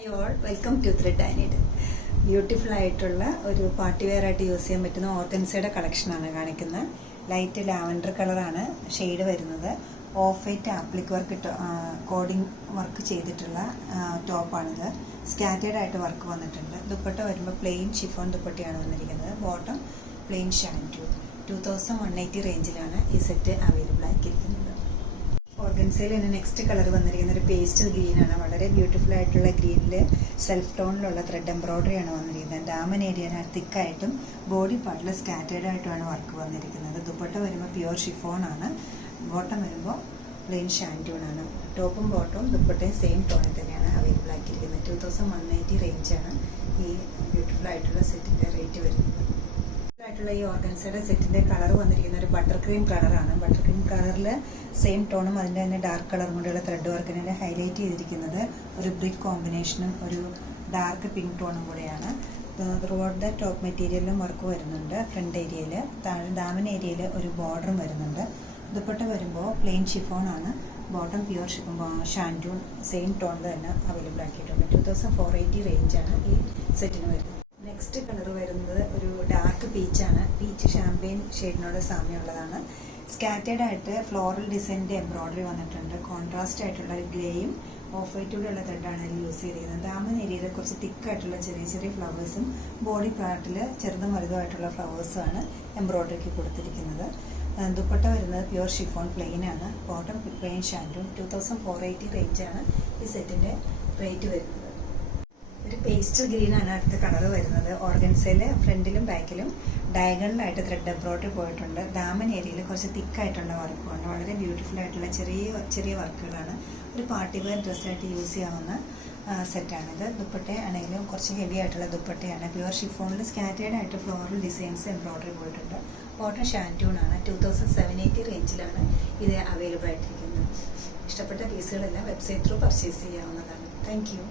Hi all, welcome to Thread I Need. Beautiful ആയിട്ടുള്ള ഒരു party wear ആയിട്ട് use ചെയ്യാൻ പറ്റുന്ന ഓർഗൻസയുടെ കളക്ഷനാണ് കാണിക്കുന്നത്. ലൈറ്റ് ലാവൻഡർ കളറാണ് ഷെയ്ഡ് വരുന്നത്. Of white appliqué work coding work ചെയ്തിട്ടുള്ള ടോപ്പാണിത്. സ്കാറ്റേഡ് ആയിട്ട് വർക്ക് വന്നിട്ടുണ്ട്. ദുപ്പട്ട വരുമ്പോൾ പ്ലെയിൻ ഷിഫോൺ ദുപ്പട്ടയാണ് വന്നിരിക്കുന്നത്. Bottom plain ഷാൻറ്റു. 2180 റേഞ്ചിലാണ് ഈ സെറ്റ് അവൈലബിൾ ആക്കിയിരിക്കുന്നത്. ഓർഗൻസയിൽ തന്നെ നെക്സ്റ്റ് കളർ വന്നിരിക്കുന്ന ഒരു പേസ്റ്റൽ ഗ്രീനാണ്. വളരെ ബ്യൂട്ടിഫുൾ ആയിട്ടുള്ള ഗ്രീനിൽ സെൽഫ് ടോണിലുള്ള ത്രെഡ് എംബ്രോയ്ഡറി ആണ് വന്നിരിക്കുന്നത്. ഡാമൻ ഏരിയ തിക്കായിട്ടും ബോഡി പാർട്ടിൽ സ്കാറ്റേഡ് ആയിട്ടുമാണ് വർക്ക് വന്നിരിക്കുന്നത്. ദുപ്പട്ട വരുമ്പോൾ പ്യുവർ ഷിഫോൺ ആണ്. ബോട്ടം വരുമ്പോൾ പ്ലെയിൻ ഷാൻറ്റൂണാണ്. ടോപ്പും ബോട്ടവും ദുപ്പട്ടയും സെയിം ടോണിൽ തന്നെയാണ് അവൈലബിൾ ആക്കിയിരിക്കുന്നത്. 2180 റേഞ്ചാണ് ഈ ബ്യൂട്ടിഫുൾ ആയിട്ടുള്ള സെറ്റിൻ്റെ റേറ്റ് വരുന്നത്. ആയിട്ടുള്ള ഈ ഓർഗൻസയുടെ സെറ്റിന്റെ കളർ വന്നിരിക്കുന്ന ഒരു ബട്ടർ ക്രീം കളറാണ്. ബട്ടർ ക്രീം കളറിൽ സെയിം ടോണും അതിൻ്റെ തന്നെ ഡാർക്ക് കളറും കൂടെയുള്ള ത്രെഡ് വർക്കിനെ ഹൈലൈറ്റ് ചെയ്തിരിക്കുന്നത് ഒരു ബ്രിക്ക് കോമ്പിനേഷനും ഒരു ഡാർക്ക് പിങ്ക് ടോണും കൂടെയാണ്. ത്രൂ ഔട്ട് ദ ടോപ്പ് മെറ്റീരിയലിലും വർക്ക് വരുന്നുണ്ട്. ഫ്രണ്ട് ഏരിയയിൽ താഴെ ദാമൻ ഏരിയയിൽ ഒരു ബോർഡറും വരുന്നുണ്ട്. ദുപ്പട്ട വരുമ്പോൾ പ്ലെയിൻ ഷിഫോൺ ആണ്. ബോട്ടം പ്യുവർ ഷാൻറ്റൂൺ സെയിം ടോണിൽ തന്നെ അവൈലബിൾ ആക്കിയിട്ടുണ്ട്. 2480 റേഞ്ചാണ് ഈ സെറ്റിന് വരുന്നത്. നെക്സ്റ്റ് കളർ വരുന്നത് ഒരു ഡാർക്ക് പീച്ചാണ്. പീച്ച് ഷാമ്പെയിൻ ഷെയ്ഡിനോട് സാമ്യമുള്ളതാണ്. സ്കാറ്റേഡ് ആയിട്ട് ഫ്ലോറൽ ഡിസൈനിൻ്റെ എംബ്രോയ്ഡറി വന്നിട്ടുണ്ട്. കോൺട്രാസ്റ്റ് ആയിട്ടുള്ള ഗ്രേയും ഓഫ് വൈറ്റൂടെയുള്ള ത്രെഡാണ് ഇതിൽ യൂസ് ചെയ്തിരിക്കുന്നത്. ദാമൻ ഏരിയയിൽ കുറച്ച് തിക്കായിട്ടുള്ള ചെറിയ ചെറിയ ഫ്ലവേഴ്സും ബോഡി പാർട്ടിൽ ചെറുതും വലുതുമായിട്ടുള്ള ഫ്ലവേഴ്സുമാണ് എംബ്രോയ്ഡറിക്ക് കൊടുത്തിരിക്കുന്നത്. ദുപ്പട്ട വരുന്നത് പ്യുവർ ഷിഫോൺ പ്ലെയിൻ ആണ്. Bottom plain shantoon. 2480 റേഞ്ചാണ് ഈ സെറ്റിൻ്റെ റേറ്റ് വരുന്നത്. ഒരു പേസ്റ്റൽ ഗ്രീൻ ആണ് അടുത്ത കളർ വരുന്നത്. ഓർഗൻസയിൽ ഫ്രണ്ടിലും ബാക്കിലും ഡയഗണലായിട്ട് ത്രെഡ് എംബ്രോയ്ഡറി പോയിട്ടുണ്ട്. ദാമൻ ഏരിയയിൽ കുറച്ച് തിക്കായിട്ടുള്ള വർക്കുണ്ട്. വളരെ ബ്യൂട്ടിഫുൾ ആയിട്ടുള്ള ചെറിയ ചെറിയ വർക്കുകളാണ്. ഒരു പാർട്ടി വെയർ ഡ്രസ്സായിട്ട് യൂസ് ചെയ്യാവുന്ന സെറ്റാണിത്. ദുപ്പട്ട ആണെങ്കിലും കുറച്ച് ഹെവി ആയിട്ടുള്ള ദുപ്പട്ടയാണ്. പ്യുവർ ഷിഫോണിൽ സ്കാറ്റേഡ് ആയിട്ട് ഫ്ലോറൽ ഡിസൈൻസ് എംബ്രോയ്ഡറി പോയിട്ടുണ്ട്. ബോട്ടം ഷാൻറ്റൂൺ ആണ്. 2780 റേഞ്ചിലാണ് ഇത് അവൈലബിൾ ആയിട്ടിരിക്കുന്നത്. ഇഷ്ടപ്പെട്ട പീസുകളെല്ലാം വെബ്സൈറ്റ് ത്രൂ പർച്ചേസ് ചെയ്യാവുന്നതാണ്. Thank you.